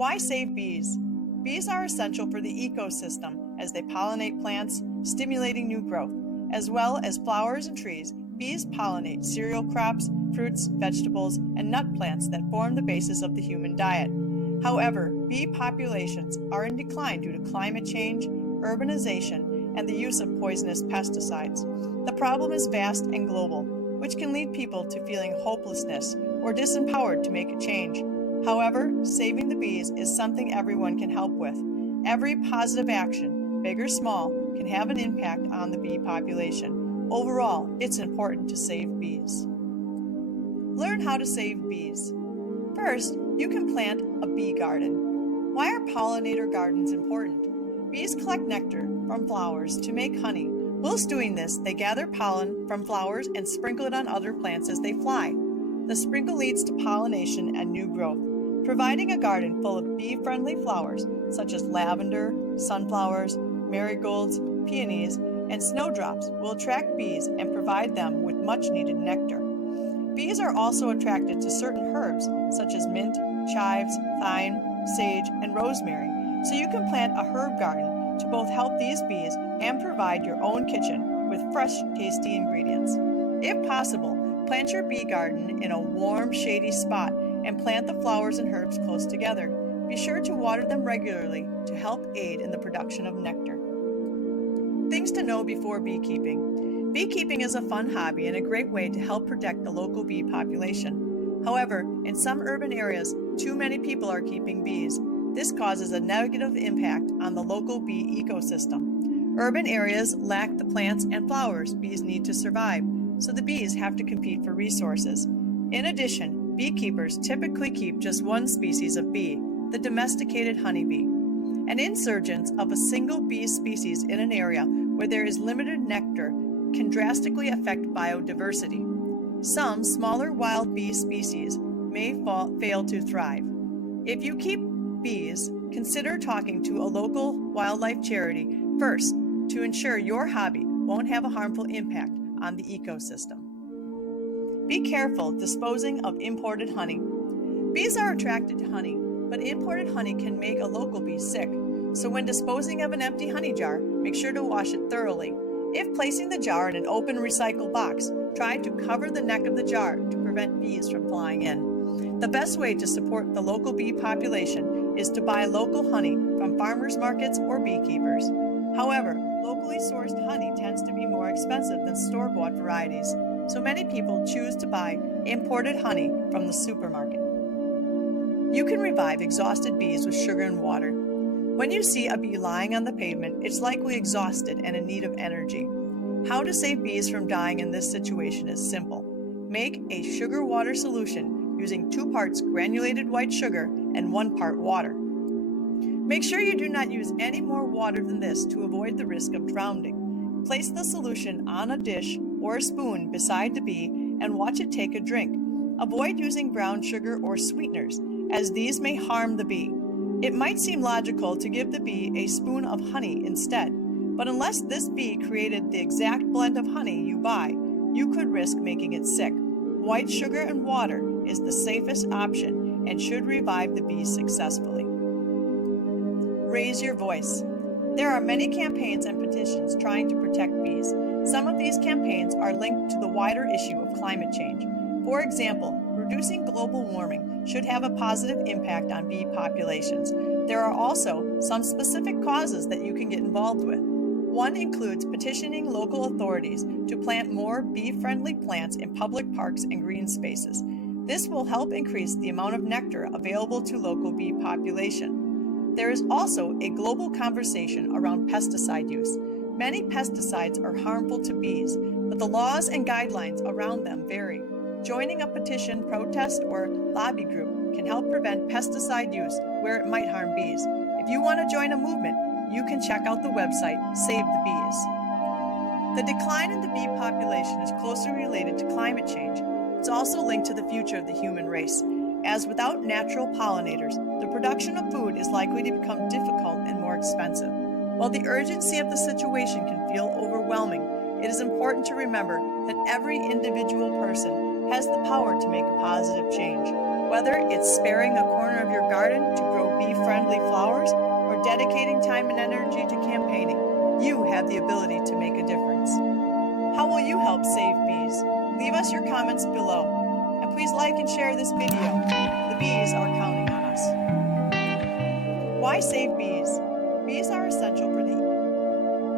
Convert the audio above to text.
Why save bees? Bees are essential for the ecosystem as they pollinate plants, stimulating new growth. As well as flowers and trees, bees pollinate cereal crops, fruits, vegetables, and nut plants that form the basis of the human diet. However, bee populations are in decline due to climate change, urbanization, and the use of poisonous pesticides. The problem is vast and global, which can lead people to feeling hopelessness or disempowered to make a change. However, saving the bees is something everyone can help with. Every positive action, big or small, can have an impact on the bee population. Overall, it's important to save bees. Learn how to save bees. First, you can plant a bee garden. Why are pollinator gardens important? Bees collect nectar from flowers to make honey. Whilst doing this, they gather pollen from flowers and sprinkle it on other plants as they fly. The sprinkle leads to pollination and new growth. Providing a garden full of bee-friendly flowers such as lavender, sunflowers, marigolds, peonies, and snowdrops will attract bees and provide them with much-needed nectar. Bees are also attracted to certain herbs such as mint, chives, thyme, sage, and rosemary, so you can plant a herb garden to both help these bees and provide your own kitchen with fresh, tasty ingredients. If possible, plant your bee garden in a warm, shady spot and plant the flowers and herbs close together. Be sure to water them regularly to help aid in the production of nectar. Things to know before beekeeping. Beekeeping is a fun hobby and a great way to help protect the local bee population. However, in some urban areas, too many people are keeping bees. This causes a negative impact on the local bee ecosystem. Urban areas lack the plants and flowers bees need to survive, so the bees have to compete for resources. In addition, beekeepers typically keep just one species of bee, the domesticated honeybee. An insurgence of a single bee species in an area where there is limited nectar can drastically affect biodiversity. Some smaller wild bee species may fail to thrive. If you keep bees, consider talking to a local wildlife charity first to ensure your hobby won't have a harmful impact on the ecosystem. Be careful disposing of imported honey. Bees are attracted to honey, but imported honey can make a local bee sick. So when disposing of an empty honey jar, make sure to wash it thoroughly. If placing the jar in an open recycle box, try to cover the neck of the jar to prevent bees from flying in. The best way to support the local bee population is to buy local honey from farmers markets or beekeepers. However, locally sourced honey tends to be more expensive than store-bought varieties, so many people choose to buy imported honey from the supermarket. You can revive exhausted bees with sugar and water. When you see a bee lying on the pavement, it's likely exhausted and in need of energy. How to save bees from dying in this situation is simple. Make a sugar water solution using 2 parts granulated white sugar and 1 part water. Make sure you do not use any more water than this to avoid the risk of drowning. Place the solution on a dish or a spoon beside the bee and watch it take a drink. Avoid using brown sugar or sweeteners, as these may harm the bee. It might seem logical to give the bee a spoon of honey instead, but unless this bee created the exact blend of honey you buy, you could risk making it sick. White sugar and water is the safest option and should revive the bee successfully. Raise your voice. There are many campaigns and petitions trying to protect bees. Some of these campaigns are linked to the wider issue of climate change. For example, reducing global warming should have a positive impact on bee populations. There are also some specific causes that you can get involved with. One includes petitioning local authorities to plant more bee-friendly plants in public parks and green spaces. This will help increase the amount of nectar available to local bee population. There is also a global conversation around pesticide use. Many pesticides are harmful to bees, but the laws and guidelines around them vary. Joining a petition, protest, or lobby group can help prevent pesticide use where it might harm bees. If you want to join a movement, you can check out the website Save the Bees. The decline in the bee population is closely related to climate change. It's also linked to the future of the human race, as without natural pollinators, the production of food is likely to become difficult and more expensive. While the urgency of the situation can feel overwhelming, it is important to remember that every individual person has the power to make a positive change. Whether it's sparing a corner of your garden to grow bee lovely flowers, or dedicating time and energy to campaigning, you have the ability to make a difference. How will you help save bees? Leave us your comments below. And please like and share this video. The bees are counting on us. Why save bees?